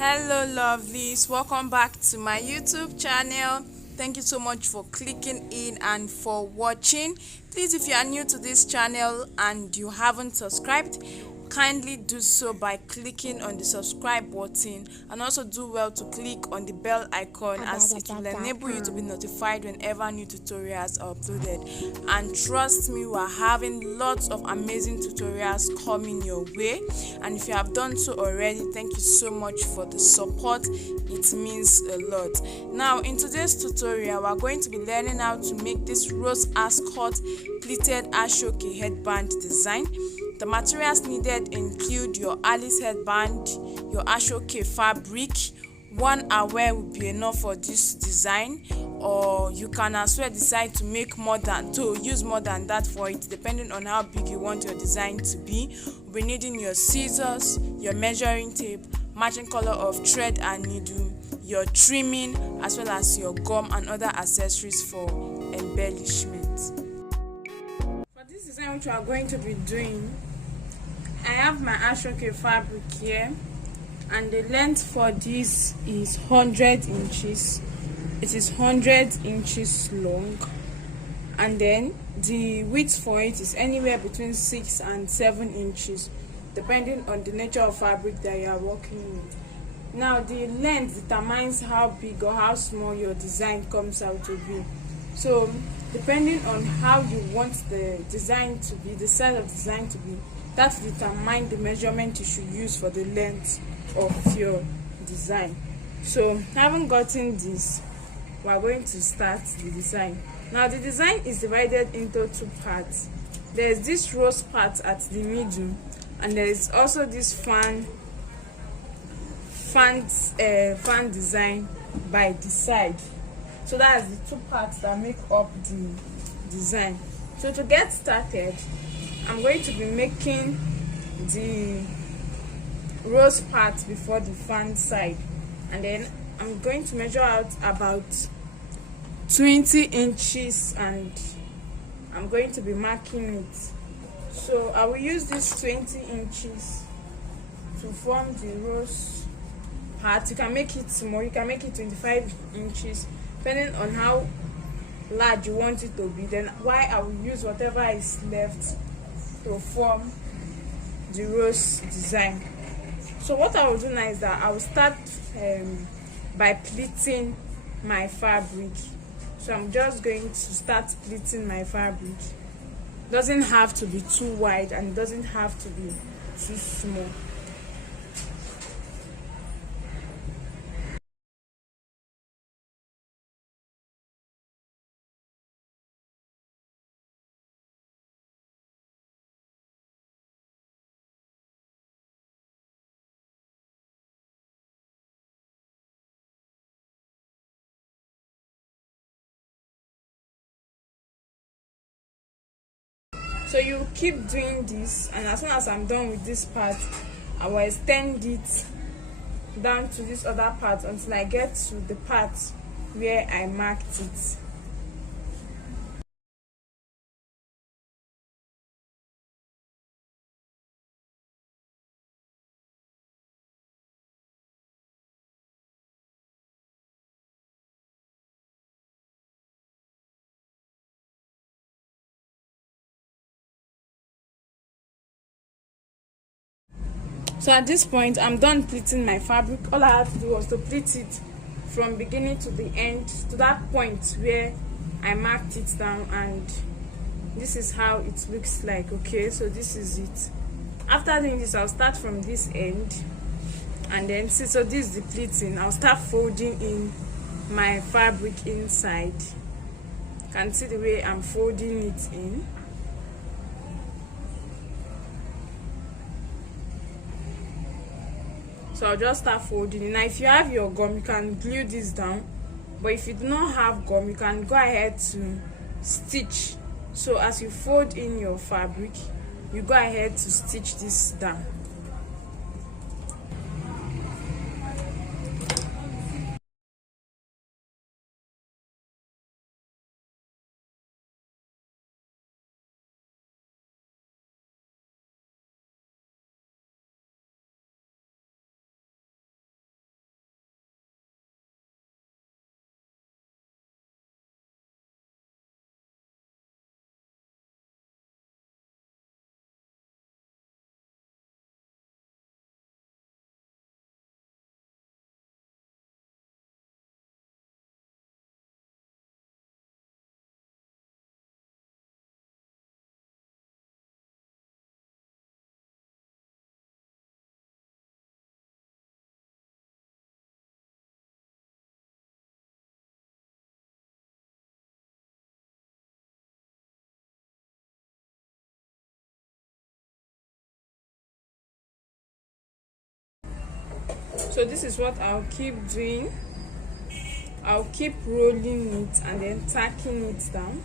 Hello lovelies, welcome back to my YouTube channel. Thank you so much for clicking in and for watching. Please, if you are new to this channel and you haven't subscribed, kindly do so by clicking on the subscribe button, and also do well to click on the bell icon, as it will enable you to be notified whenever new tutorials are uploaded. And trust me, we are having lots of amazing tutorials coming your way, and if you have done so already, thank you so much for the support. It means a lot. Now in today's tutorial, we are going to be learning how to make this rose ascot pleated Asooke headband design. The materials needed include your Alice headband, your Asooke fabric. One aware will be enough for this design, or you can as well decide to use more than that for it, depending on how big you want your design to be. We'll be needing your scissors, your measuring tape, matching color of thread and needle, your trimming, as well as your gum and other accessories for embellishment. For this design which we are going to be doing, I have my Asooke fabric here, and the length for this is 100 inches. It is 100 inches long, and then the width for it is anywhere between 6 and 7 inches, depending on the nature of fabric that you are working with. Now the length determines how big or how small your design comes out to be. So depending on how you want the design to be, the size of design to be, that determines the measurement you should use for the length of your design. So having gotten this, we are going to start the design. Now the design is divided into two parts. There is this rose part at the middle, and there is also this fan design by the side. So that's the two parts that make up the design. So to get started, I'm going to be making the rose part before the fan side, and then I'm going to measure out about 20 inches and I'm going to be marking it. So I will use this 20 inches to form the rose part. You can make it small, you can make it 25 inches, depending on how large you want it to be. Then why I will use whatever is left to form the rose design. So what I will do now is that I will start by pleating my fabric. So I'm just going to start pleating my fabric. It doesn't have to be too wide and it doesn't have to be too small. So you keep doing this, and as soon as I'm done with this part, I will extend it down to this other part until I get to the part where I marked it. So at this point, I'm done pleating my fabric. All I have to do was to pleat it from beginning to the end, to that point where I marked it down, and this is how it looks like. Okay, so this is it. After doing this, I'll start from this end, and then see, so this is the pleating. I'll start folding in my fabric inside. You can see the way I'm folding it in. So I'll just start folding. Now if you have your gum, you can glue this down, but if you do not have gum, you can go ahead to stitch. So as you fold in your fabric, you go ahead to stitch this down. So this is what I'll keep doing. I'll keep rolling it and then tacking it down.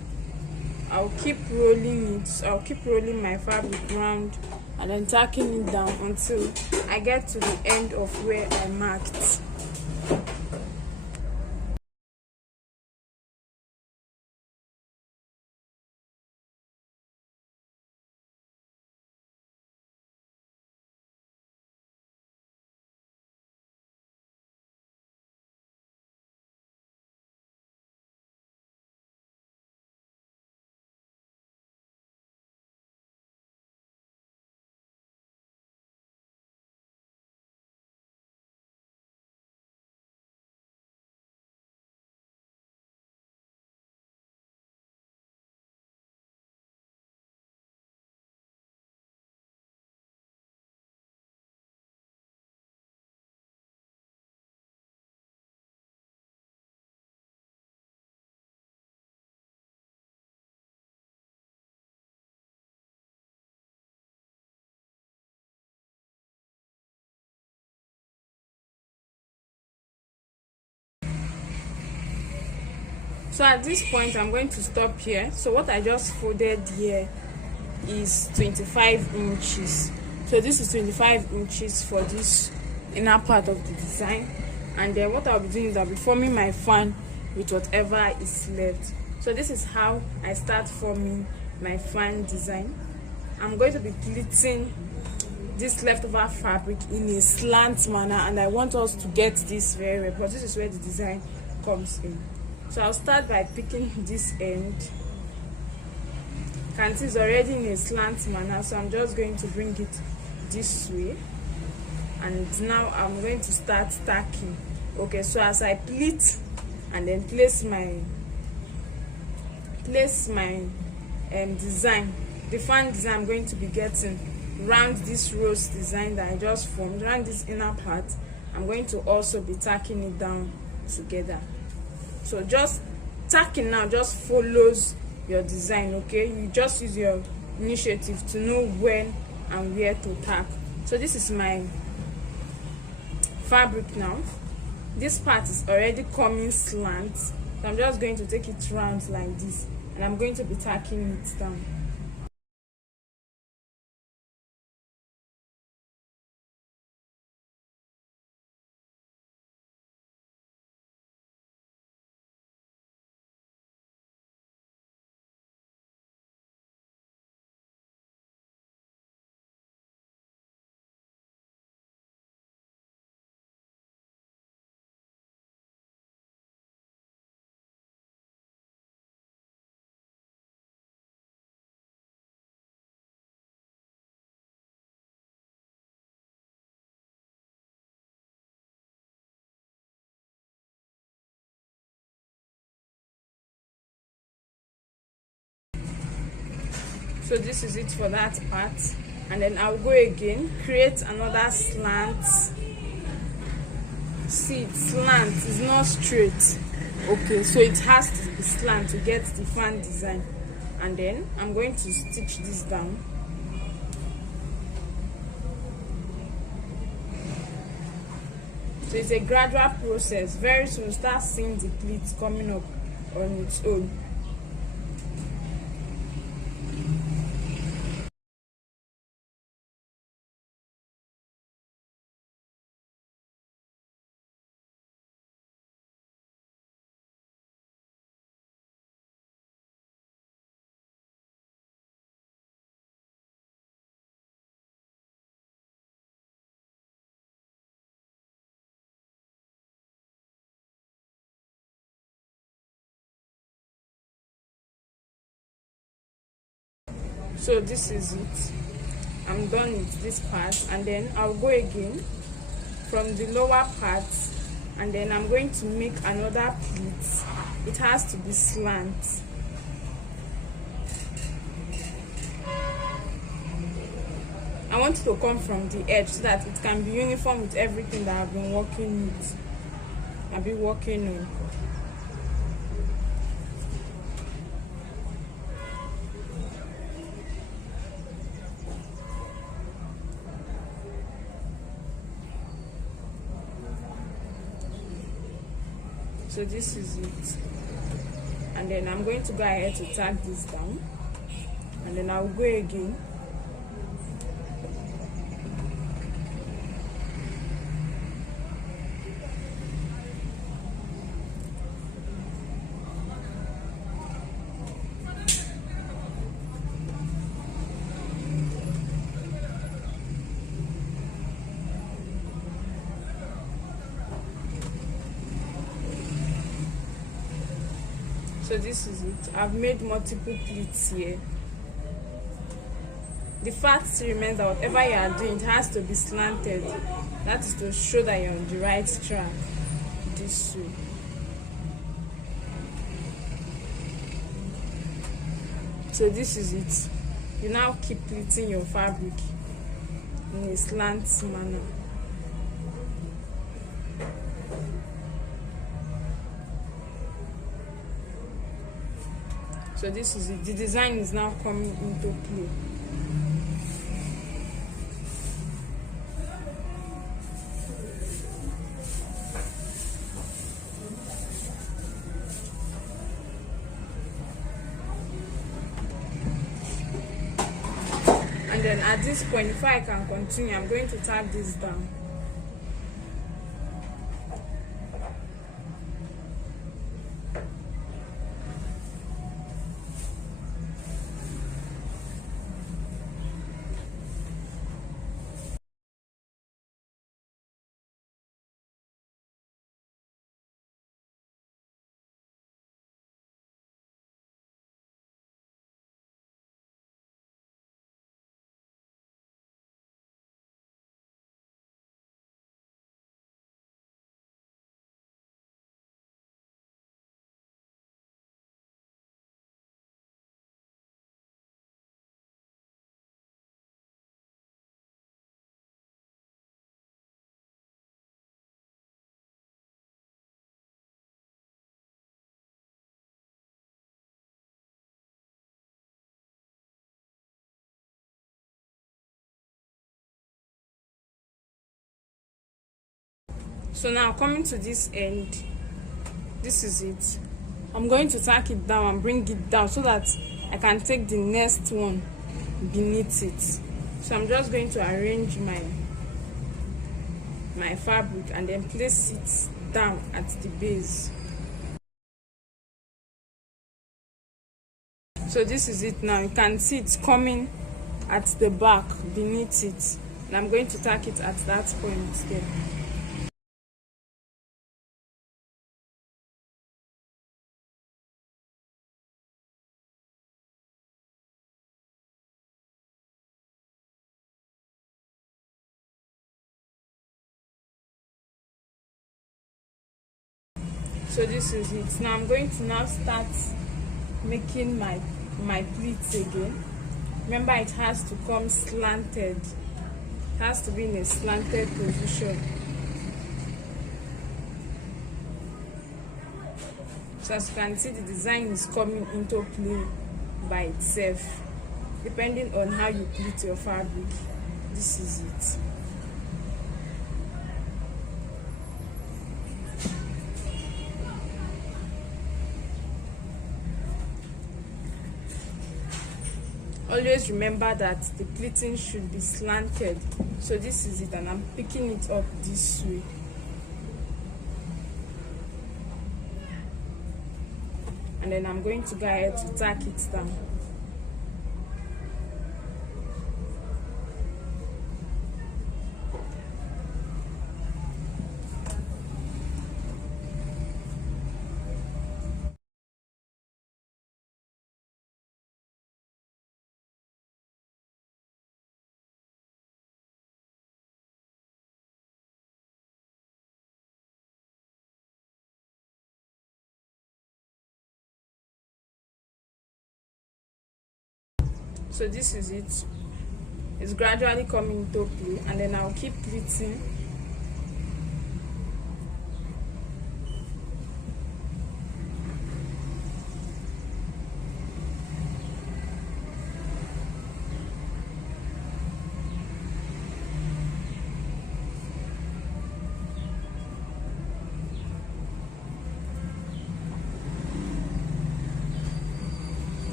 I'll keep rolling it. I'll keep rolling my fabric round and then tacking it down until I get to the end of where I marked. So at this point I'm going to stop here. So what I just folded here is 25 inches. So this is 25 inches for this inner part of the design, and then what I'll be doing is I'll be forming my fan with whatever is left. So this is how I start forming my fan design. I'm going to be pleating this leftover fabric in a slant manner, and I want us to get this very well because this is where the design comes in. So I'll start by picking this end. Can see it's already in a slant manner, so I'm just going to bring it this way, and now I'm going to start stacking. Okay, so as I pleat and then place my design, the fan design I'm going to be getting around this rose design that I just formed, around this inner part, I'm going to also be tacking it down together. So just tacking now just follows your design. Okay, you just use your initiative to know when and where to tack. So this is my fabric now. This part is already coming slant, so I'm just going to take it round like this, and I'm going to be tacking it down. So this is it for that part, and then I'll go again, create another slant. See, it's slant, it's not straight. Okay, so it has to be slant to get the fan design, and then I'm going to stitch this down. So it's a gradual process. Very soon start seeing the pleats coming up on its own. So this is it. I'm done with this part, and then I'll go again from the lower part, and then I'm going to make another pleat. It has to be slant. I want it to come from the edge so that it can be uniform with everything that I've been working with. I've been working on. So this is it, and then I'm going to go ahead to tag this down, and then I'll go again. So this is it. I've made multiple pleats here. The fact remains that whatever you are doing, it has to be slanted. That is to show that you're on the right track. This way. So this is it. You now keep pleating your fabric in a slant manner. So this is it. The design is now coming into play. And then at this point, if I can continue, I'm going to tag this down. So now coming to this end, this is it. I'm going to tack it down and bring it down so that I can take the next one beneath it. So I'm just going to arrange my fabric and then place it down at the base. So this is it now. You can see it's coming at the back beneath it, and I'm going to tack it at that point there. So this is it. Now I'm going to now start making my pleats again. Remember, it has to come slanted. It has to be in a slanted position. So as you can see, the design is coming into play by itself, depending on how you pleat your fabric. This is it. Always remember that the pleating should be slanted. So this is it, and I'm picking it up this way. And then I'm going to go ahead to tack it down. So this is it. It's gradually coming into play, and then I'll keep pleating.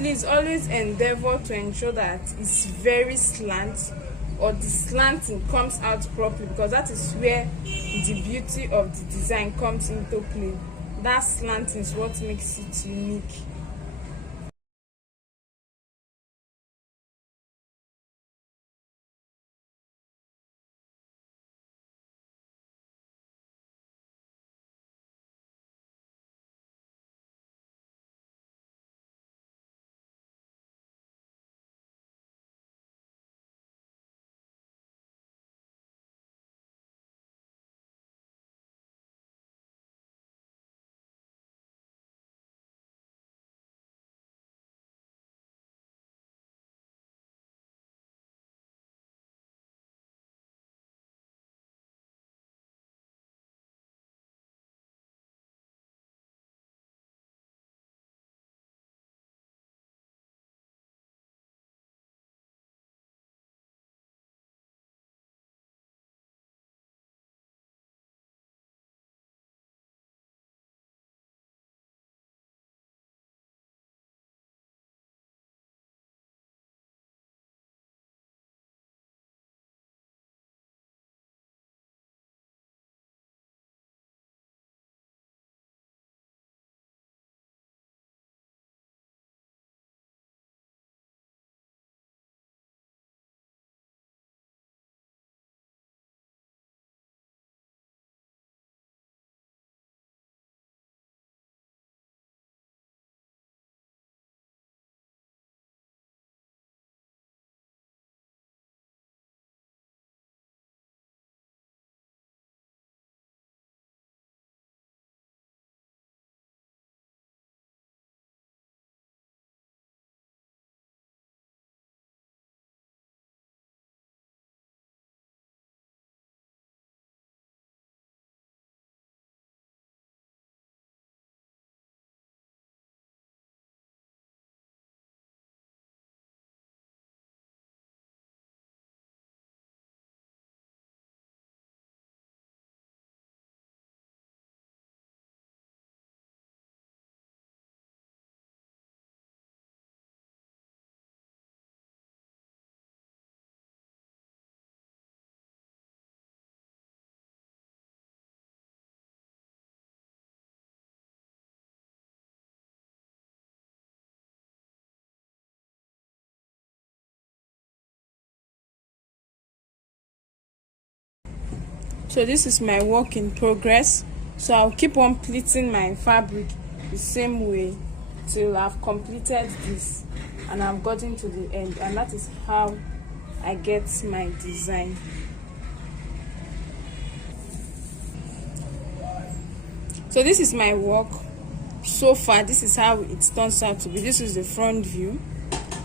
Please always endeavor to ensure that it's very slant, or the slanting comes out properly, because that is where the beauty of the design comes into play. That slanting is what makes it unique. So this is my work in progress. So I'll keep on pleating my fabric the same way till I've completed this and I've gotten to the end, and that is how I get my design. So this is my work so far. This is how it turns out to be. This is the front view,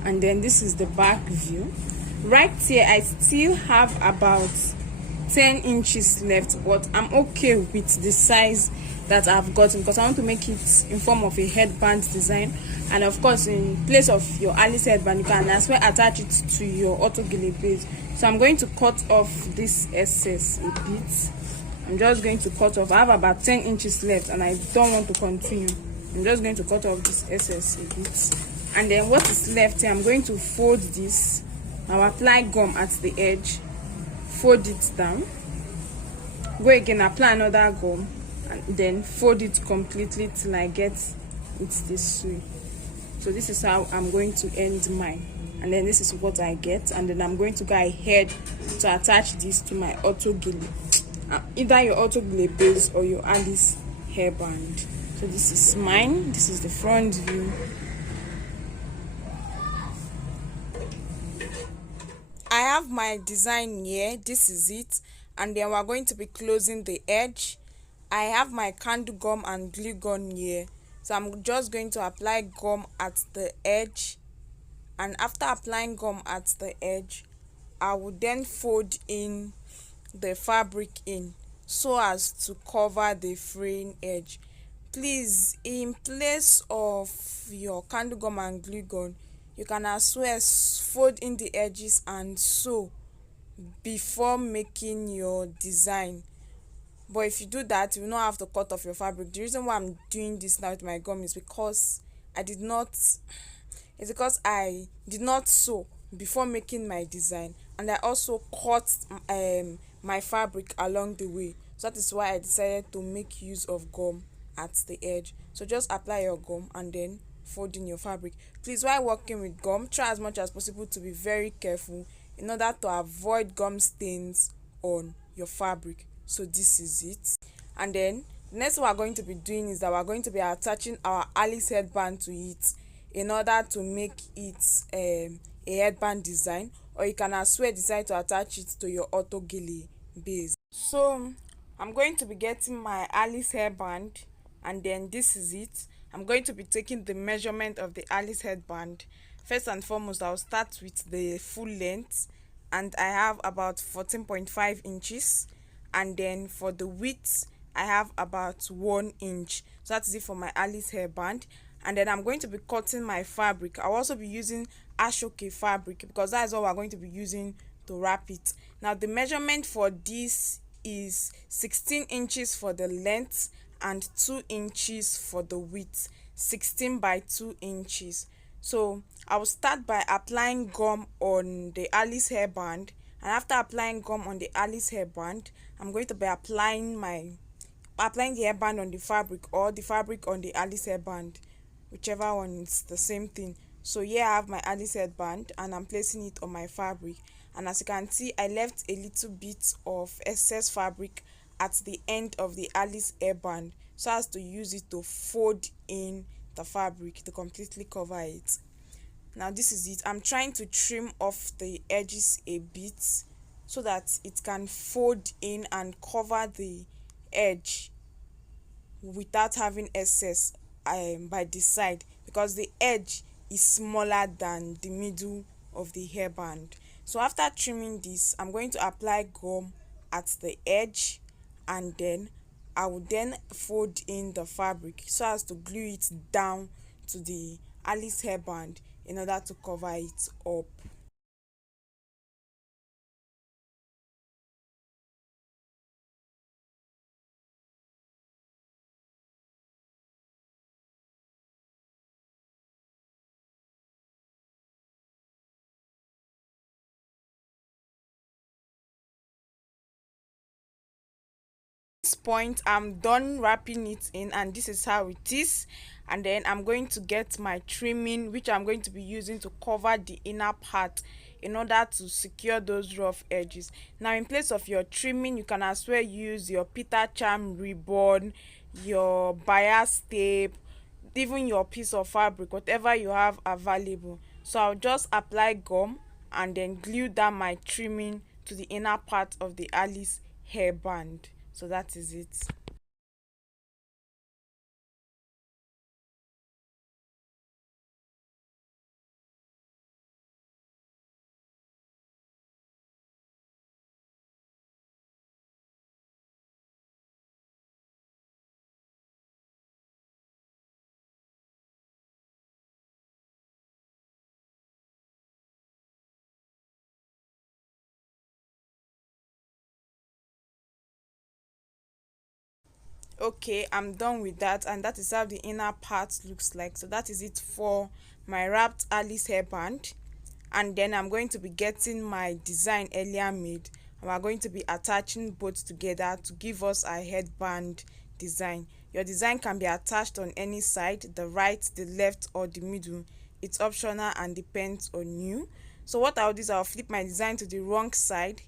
and then this is the back view. Right here I still have about 10 inches left, but I'm okay with the size that I've gotten because I want to make it in form of a headband design. And of course, in place of your Alice headband, you can as well attach it to your autogele base. So I'm going to cut off this excess a bit. I'm just going to cut off. I have about 10 inches left and I don't want to continue. I'm just going to cut off this excess a bit. And then what is left here, I'm going to fold this. I'll apply gum at the edge, fold it down, go again, apply another gum, and then fold it completely till I get it this way. So this is how I'm going to end mine, and then this is what I get. And then I'm going to go ahead to attach this to my autogele, either your autogele base or your Alice hairband. So this is mine. This is the front view. I have my design here. This is it, and then we're going to be closing the edge. I have my candle gum and glue gun here, so I'm just going to apply gum at the edge, and after applying gum at the edge, I will then fold in the fabric in so as to cover the fraying edge. Please, in place of your candle gum and glue gun, you can as well fold in the edges and sew before making your design. But if you do that, you will not have to cut off your fabric. The reason why I'm doing this now with my gum is because I did not is because I did not sew before making my design, and I also cut my fabric along the way. So that is why I decided to make use of gum at the edge. So just apply your gum and then fold in your fabric. Please, while working with gum, try as much as possible to be very careful in order to avoid gum stains on your fabric. So this is it. And then the next thing we are going to be doing is that we are going to be attaching our Alice headband to it in order to make it a headband design, or you can as well decide to attach it to your autogele base. So I'm going to be getting my Alice hairband, and then this is it. I'm going to be taking the measurement of the Alice headband. First and foremost, I'll start with the full length, and I have about 14.5 inches, and then for the width I have about 1 inch. So that's it for my Alice hairband. And then I'm going to be cutting my fabric. I'll also be using Asooke fabric because that is what we're going to be using to wrap it. Now the measurement for this is 16 inches for the length and 2 inches for the width. 16 by 2 inches. So I will start by applying gum on the Alice hairband, and after applying gum on the Alice hairband, I'm going to be applying the hairband on the fabric, or the fabric on the Alice hairband, whichever one, is the same thing. So here I have my Alice hairband and I'm placing it on my fabric, and as you can see, I left a little bit of excess fabric at the end of the Alice hairband so as to use it to fold in the fabric to completely cover it. Now this is it. I'm trying to trim off the edges a bit so that it can fold in and cover the edge without having excess by the side, because the edge is smaller than the middle of the hairband. So after trimming this, I'm going to apply gum at the edge, and then I will then fold in the fabric so as to glue it down to the Alice hairband in order to cover it up. This point, I'm done wrapping it in, and this is how it is. And then I'm going to get my trimming, which I'm going to be using to cover the inner part in order to secure those rough edges. Now in place of your trimming, you can as well use your Peter Charm ribbon, your bias tape, even your piece of fabric, whatever you have available. So I'll just apply gum and then glue down my trimming to the inner part of the Alice hairband. So that is it. Okay, I'm done with that, and that is how the inner part looks like. So that is it for my wrapped Alice hairband. And then I'm going to be getting my design earlier made, and we're going to be attaching both together to give us a headband design. Your design can be attached on any side, the right, the left, or the middle. It's optional and depends on you. So what I'll do is I'll flip my design to the wrong side,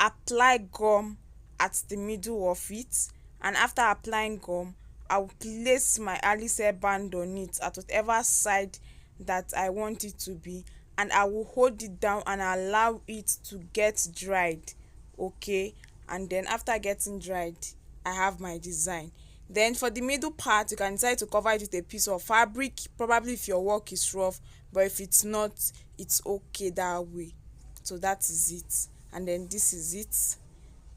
apply gum at the middle of it, and after applying gum, I will place my Alice hairband on it at whatever side that I want it to be, and I will hold it down and allow it to get dried. Okay, and then after getting dried, I have my design. Then for the middle part, you can decide to cover it with a piece of fabric, probably if your work is rough, but if it's not, it's okay that way. So that is it, and then this is it.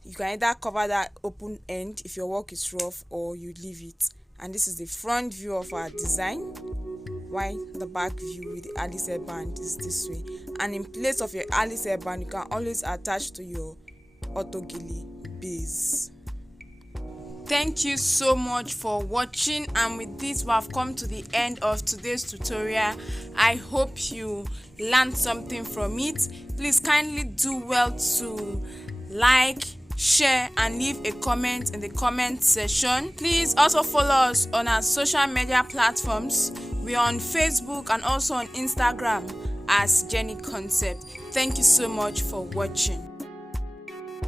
You can either cover that open end if your work is rough, or you leave it. And this is the front view of our design, while the back view with the Alice hairband is this way. And in place of your Alice hairband, you can always attach to your autogele base. Thank you so much for watching, and with this we have come to the end of today's tutorial. I hope you learned something from it. Please kindly do well to like, share and leave a comment in the comment section. Please also follow us on our social media platforms. We are on Facebook and also on Instagram as Jenny Concept. Thank you so much for watching.